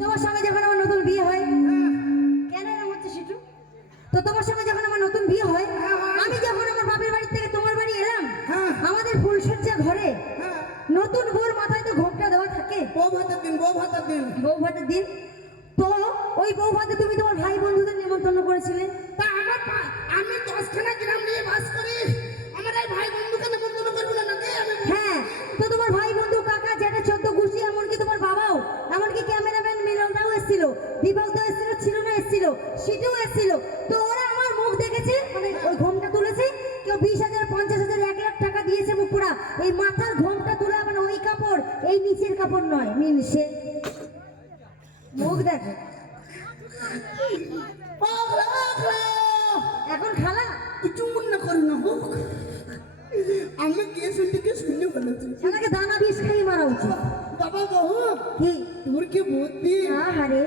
তোমার সঙ্গে যখন আমার নতুন বিয়ে হয়, কেন এরকম হচ্ছে সেটু? তো তোমার সঙ্গে যখন আমার নতুন বিয়ে হয়, আমি যখন আমার বাপের বাড়ি থেকে তোমার বাড়ি এলাম, আমাদের ফুলসজ্জা ঘরে নতুন বউর মাথায় তো ঘোমটা দেওয়া থাকে। বউ ভাতের দিন, বউ ভাতের দিন, বউ ভাতের দিন। তো ওই বউ ভাতে তুমি তোমার ভাই বন্ধুদের নিমন্ত্রণ করেছিলে। তা আমি 10খানা গ্রাম নিয়ে বাস করি, আমার এই ভাই বন্ধুকে নিমন্ত্রণ করবো না নাকি? হ্যাঁ, তো তোমার ভাই বন্ধু, কাকা, জ্যাঠা, 14 গুছি, এমনকি তোমার বাবাও, এমনকি ক্যামেরাম্যান মিলনদাও এসেছিল, বিভাগদাও এসেছিল, চিরুনা এসেছিল, সিটুও এসেছিল। তো ওরা আমার মুখ দেখেছে, মানে ওই ঘোমটা তুলেছে, কেউ 20,000, 50,000, 1 লাখ টাকা দিয়েছে মুখ পুরা। এই মাথার ঘোমটা তুলে, মানে ওই কাপড়, এই নিচের কাপড় নয়, মিলছে। মুখ দেখো এখন খালা কিছু মনে করি না হোক, আমি গিয়ে শুনতে ফেলেছি। শালাকে দানা বিষ খাই মারা উচিত। বাবা বহু কি তোর কি বুদ্ধি? আরে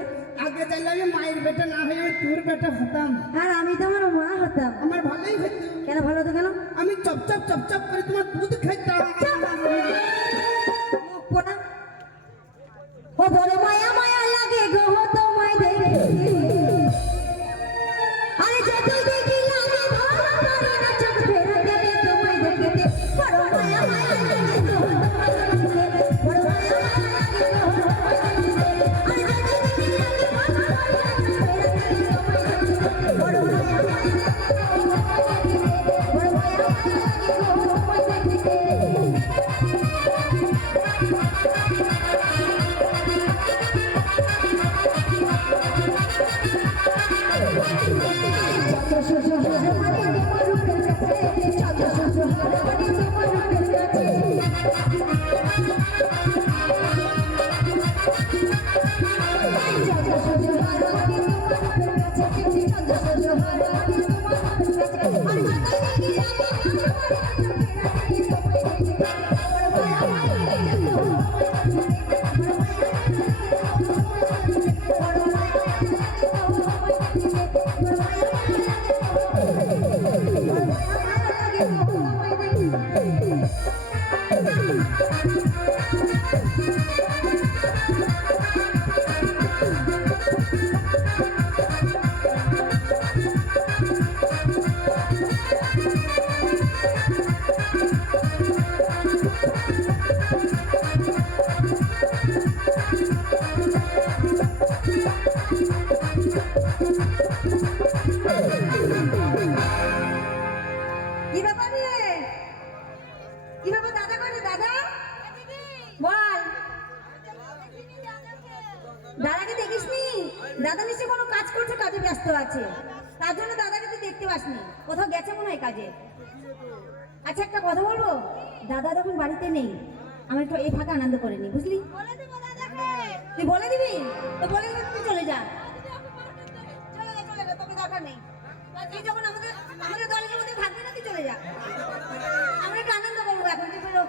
আগে চাইলে আমি মায়ের বেটা না হয়ে তোর বেটা হতাম। আর আমি তো আমার মা হতাম। আমার ভালোই হতো। কেন ভালো হতো কেন? আমি চপচপ চপচপ করে তোমার দুধ খাইতাম। ও বড় মায়া মায়া লাগে গো তোমায় দেখে, আরে যতই দেখি লাগে ভালো পারি না চোখ ফেরা দেবে তোমায় দেখে। বড় মায়া মায়া লাগে গো তোমায় দেখে, বড় মায়া মায়া লাগে গো তোমায় দেখে, আরে যতই দেখি লাগে ভালো পারি না চোখ ফেরা দেবে তোমায় দেখে। বড় মায়া মায়া লাগে গো তোমায় দেখে, বড় মায়া মায়া লাগে গো তোমায় দেখে। দাদাকে দেখিসনি? দাদা নিশ্চয়ই কোনো কাজ করছে, কাজে ব্যস্ত আছে, তার জন্য দাদাকে তুই দেখতে পাসনি। কোথাও গেছে মনে হয় কাজে। আচ্ছা একটা কথা বলবো, দাদা যখন বাড়িতে নেই আমি একটু এই ফাঁকা আনন্দ করে নি, বুঝলি? তুই বলে দিবি তো বলে দিবি, তুই চলে যা, চলে যা, চলে যা, তোকে দরকার নেই। তুই যখন আমাদের আমাদের দলের মধ্যে থাকবি না, তুই চলে যা। আমরা একটু আনন্দ করবো এখন, তুই বেরো।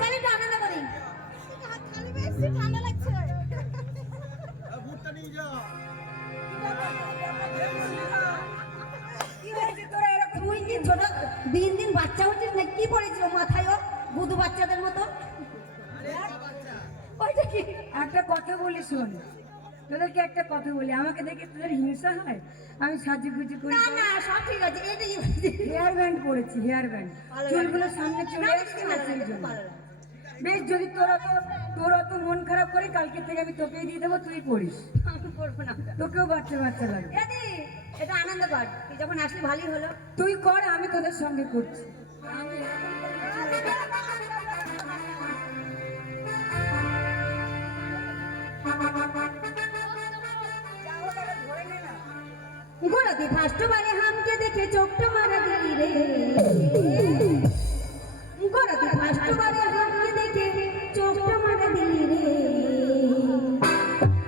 চল একটু আনন্দ করি। ঠান্ডা লাগছে। কি হয়েছে তোরা এরকম? তুই কি ছোট দিন দিন বাচ্চা হচ্ছিস না? কি পড়েছিল মাথায় ও বুধু বাচ্চাদের মতো? ওইটা কি? একটা কথা বলি শোন, তোদেরকে একটা কথা বলি, আমাকে দেখে তোদের হিংসা হয়? আমি সাজুগুজু করি, না না, সব ঠিক আছে। এটাই হেয়ার ব্যান্ড পরেছি, হেয়ার ব্যান্ড, চুলগুলো সামনে চলে আসছে না, সেই জন্য। বেশ, যদি তোরা তো মন খারাপ করি, কালকে থেকে আমি তোকেই দিয়ে দেবো, তুই পড়িস। আমি করবো না। তোকেও বাচ্চা বাচ্চা লাগবে। এদি, এটা আনন্দ কর, তুই যখন আসলি ভালোই হলো। তুই কর, আমি তোদের সঙ্গে করছি। গোড়াতে ফার্স্ট বারে হামকে দেখে চোখটা মারা দিলি রে। গোড়াতে ফার্স্ট বারে হামকে দেখে চোখটা মারা দিলি রে।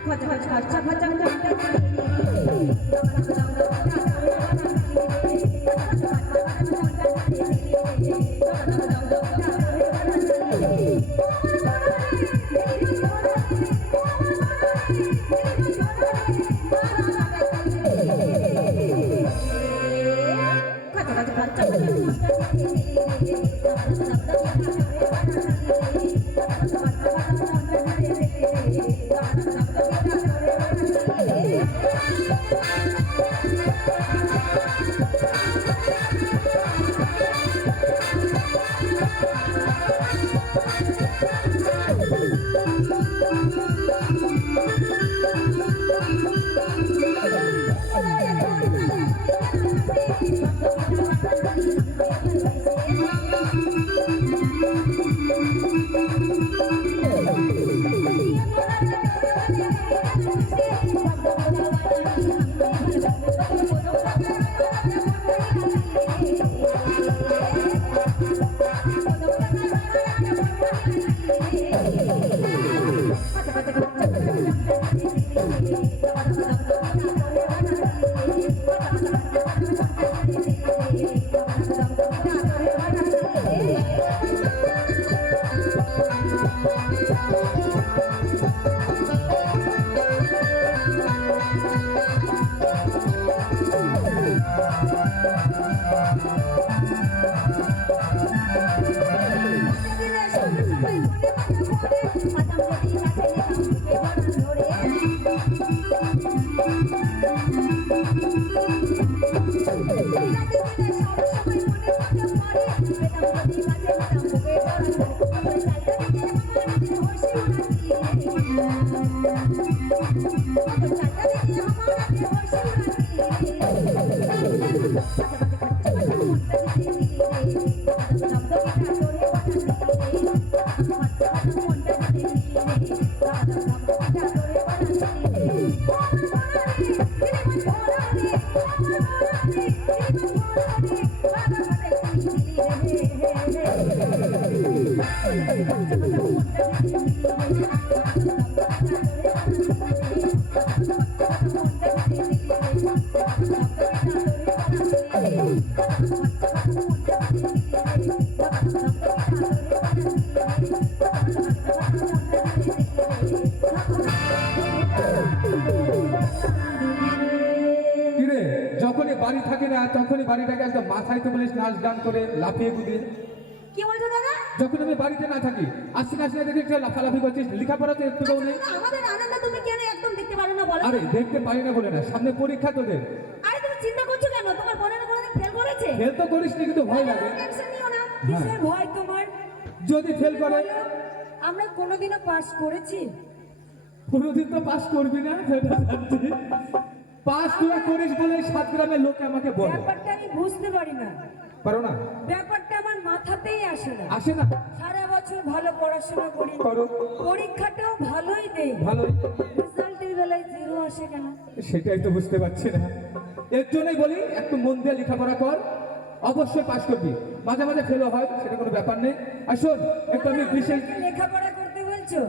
খচা খচা খচা খচা খচা কিরে, যখনই বাড়ি থাকে না তখনই বাড়িটাকে একদম মাথায় তো বলিস নাচ গান করে লাফিয়ে কুদিয়ে। কি বলছো দাদা? যখন আমি বাড়িতে না থাকি আসতে আসতে দেখে একটু লাফালাফি করছিস, লেখাপড়া তো একটু নেই। আমাদের আনন্দ তুমি কেন একদম দেখতে পারো না বলো? আরে দেখতে পারি না বলে না, সামনে পরীক্ষা তোদের। আরে তুমি চিন্তা করছো কেন? তোমার বোনের কোনোদিন ফেল করেছে? ফেল তো করিস নি, কিন্তু ভয় লাগে। টেনশন নিও না। কিসের ভয় তোমার? যদি ফেল করে? আমরা কোনোদিনও পাস করেছি? কোনোদিন তো পাস করবি না, সেটা জানছি। পাস তুই করিস বলে 7 গ্রামের লোক আমাকে বলে। ব্যাপারটা আমি বুঝতে পারি না, পারো না? ব্যাপারটা আমার মাথাতেই আসে না। আসে না? সারা বছর ভালো পড়াশোনা করি, করো, পরীক্ষাটাও ভালোই দেই, ভালোই, রেজাল্টের বেলায় 0 আসে কেন? সেটাই তো বুঝতে পারছি না। এর জন্যই বলি একটু মন দিয়ে লেখাপড়া কর, অবশ্যই পাস করবি। মাঝে মাঝে ফেলও হয়, সেটা কোনো ব্যাপার নেই। আর শোন, একটু আমি বিশেষ আমাকে লেখাপড়া করতে বলছো?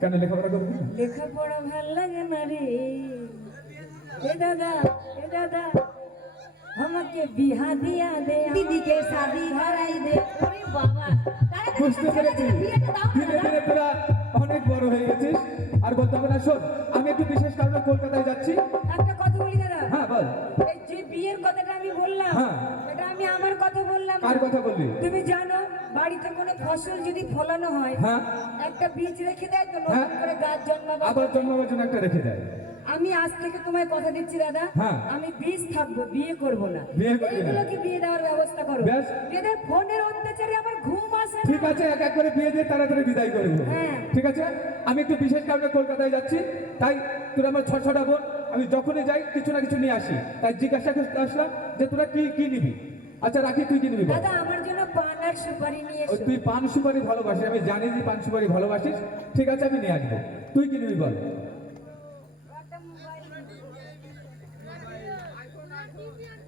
কেন লেখাপড়া করবি না? লেখাপড়া ভাল লাগে না রে। এ দাদা, এ দাদা, আমাকে বিহা দিয়া দে, দিদিকে শাদি ধরাই দে। ওরে বাবা, তাড়াতাড়ি বুঝতে পেরেছি, বিয়েটা দাও না ধীরে ধীরে তোরা অনেক বড় হয়ে গেছিস, আর বলতে হবে না। শোন, আমি একটু বিশেষ কারণে কলকাতায় যাচ্ছি। একটা কথা বলি দাদা। হ্যাঁ বল। এই যে বিয়ের কথাটা আমি বললাম, হ্যাঁ। এটা আমি আমার কথা বললাম না। কার কথা বললি? তুমি জানো বাড়িতে কোনো ফসল যদি ফলানো হয়, হ্যাঁ। একটা বীজ রেখে দেয় তো হ্যাঁ। নতুন করে গাছ জন্মাবে। আবার জন্মাবার জন্য একটা রেখে দেয়। আমি আজ থেকে তোমায় কথা দিচ্ছি দাদা, হ্যাঁ। আমি বীজ থাকবো, বিয়ে করব না। বিয়ে করবি না। এইগুলোকে বিয়ে দেওয়ার ব্যবস্থা করো। ব্যাস। এদের ফোনের অত্যাচারে আমার ঘুম আসে না। ঠিক আছে, এক এক করে বিয়ে দিয়ে তাড়াতাড়ি বিদায় করে দেবো। হ্যাঁ। ঠিক আছে, আমি একটু বিশেষ কারণে কলকাতায় যাচ্ছি, তাই তোরা আমার ছটা বোন, আমি যখনই যাই কিছু না কিছু নিয়ে আসি, তাই জিজ্ঞাসা করতে আসলাম যে তোরা কি কি নিবি। আচ্ছা রাখি, তুই কি নিবি বল? দাদা আমার জন্য পান আর সুপারি নিয়ে ওই এসো। তুই পান সুপারি ভালোবাসিস, আমি জানি যে পান সুপারি ভালোবাসিস। ঠিক আছে, আমি নিয়ে আসবো। তুই কি নিবি বল?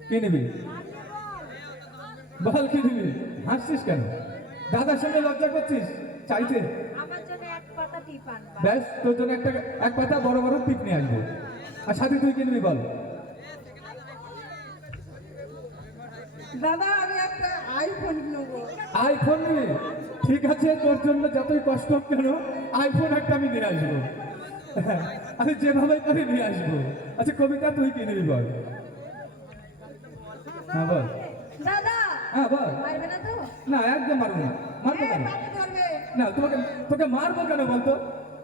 কি নিবি বল, কি নিবি? হাসছিস কেন? দাদার সঙ্গে লজ্জা করছিস চাইতে? আমার জন্য এক পাতা টিপ আনবা। ব্যাস, তোর জন্য এক পাতা বড় বড় টিপ নিয়ে আসবো। আর সাথে তুই কি নিবি বল? দাদা আমি একটা আইফোন নেবো। আইফোন নিবি? ঠিক আছে, তোর জন্য যতই কষ্ট হোক কেন, আইফোন একটা আমি নিয়ে আসবো। আমি যেভাবে করে নিয়ে আসবো। আচ্ছা কবিতা, তুই কি নিবি বল? হ্যাঁ বল। দাদা হ্যাঁ বল। মারবে না তো? না, একদম মারবো না। মারবো কেন? ধরবে না, তোকে মারবো কেন বলতো?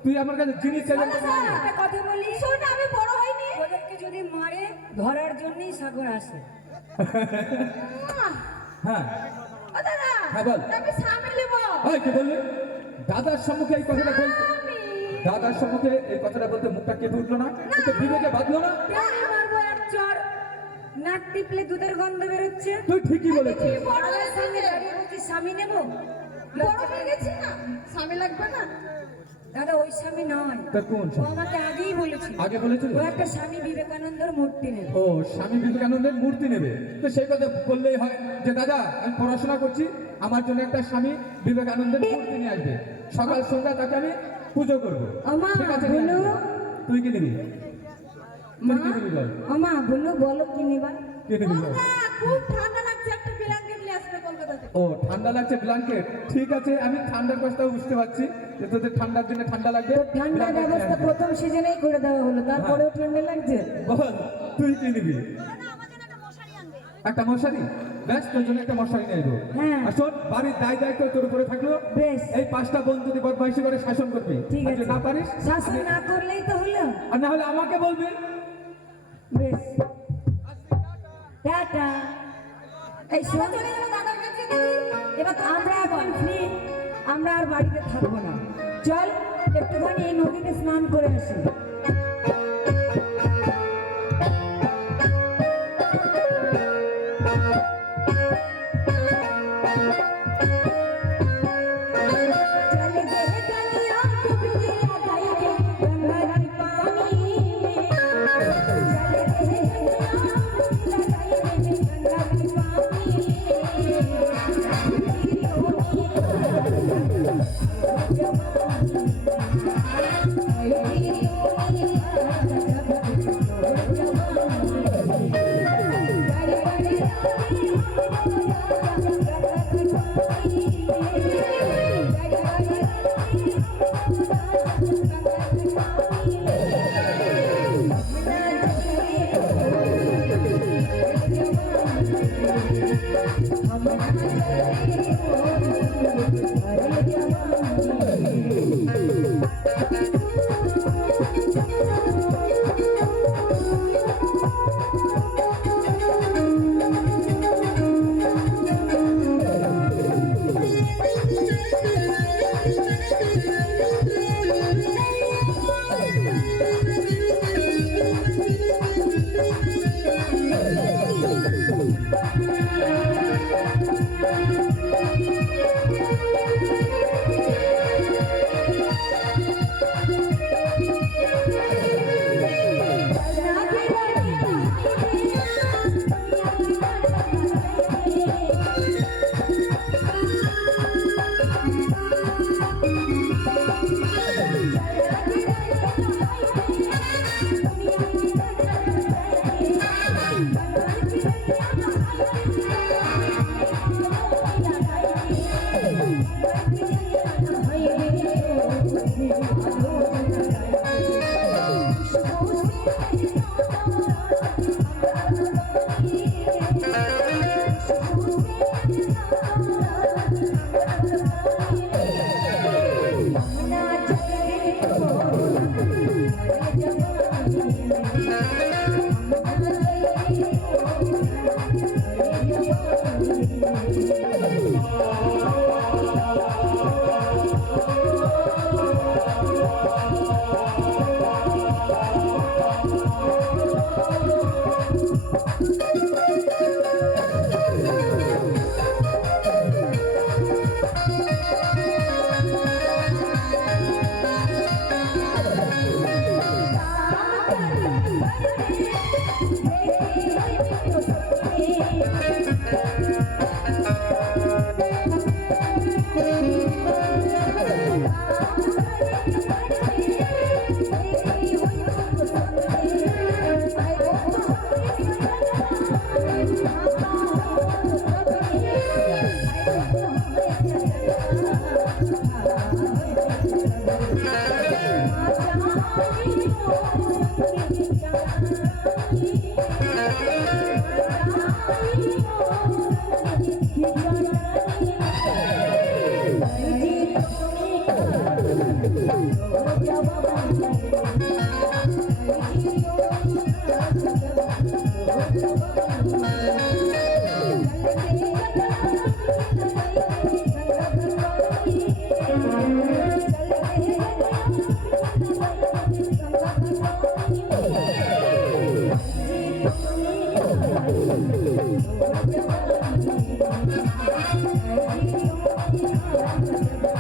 তুই আমার কাছে জিনিস চাইলে তোকে মারবো। একটা কথা বলি, শোন, আমি বড় হইনি। ওদেরকে যদি মারে ধরার জন্যই সাগর আসে। হ্যাঁ ও দাদা, হ্যাঁ বল। আমি সামনে নেবো। ওই কি বললি? দাদার সম্মুখে এই কথাটা বলতে, দাদার সম্মুখে এই কথাটা বলতে মুখটা কেঁপে উঠলো না? তোকে বিবেকে বাঁধলো না? আমি মারবো এক চড়, নাক টিপলে দুধের গন্ধ বেরোচ্ছে। তুই ঠিকই বলেছিস। দাদার সামনে দাঁড়িয়ে বলছি স্বামী নেবো। বড় হয়ে গেছি না, স্বামী লাগবে না। দাদা ওই স্বামী নয়, তা কোন ও স্বামী? আমাকে আগেই বলেছিল আগে বলেছিল? ও একটা স্বামী বিবেকানন্দর মূর্তি নেবে। ও স্বামী বিবেকানন্দের মূর্তি নেবে, তো সেই কথা বললেই হয় যে দাদা আমি পড়াশোনা করছি, আমার জন্য একটা স্বামী বিবেকানন্দের মূর্তি নিয়ে আসবে, সকাল সন্ধ্যা তাকে আমি পুজো করবো। ওমা, ঠিক আছে, নিয়ে বলো। আসবো। তুই কি নিবি? তুই কি নিবি বল? ওমা বলো, বলো কি নিবা? কি নিবি বল? খুব ঠান্ডা লাগছে, একটা ব্ল্যাঙ্কেট নিয়ে আসবে কলকাতা থেকে। ও ঠান্ডা লাগছে, ব্ল্যাঙ্কেট। ঠিক আছে, আমি ঠান্ডার কথাটাও বুঝতে পারছি যে তোদের ঠান্ডার জন্য ঠান্ডা লাগবে। ঠান্ডার blanket নিয়ে ব্যবস্থা আসবি। প্রথম সিজনেই করে দেওয়া হলো, তারপরেও ঠান্ডা লাগছে। বল, তুই কি নিবি? একটা মশারি? ব্যাস, তোর জন্য একটা মশারি নিয়ে আসবো। হ্যাঁ। আর শোন, বাড়ির দায় তো তোর উপরে থাকলো। বেশ। এই 5টা বোন যদি বদমাইশি করে শাসন করবি, ঠিক আর আছে, যদি না পারিস শাসন না করলেই তো হলো। আর না হলে আমাকে বলবি। বেশ, টাটা। এই শোন, চলে যাবো দাদার কাছে দিদি। এবার আমরা এখন ফ্রি, আমরা আর বাড়িতে থাকবো না। চল একটুখানি এই নদীতে স্নান করে আসি। चल गए कलिया डूबने लगाई के गंगा की पानी। चल गए कलिया लगाई के गंगा की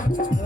Thank you.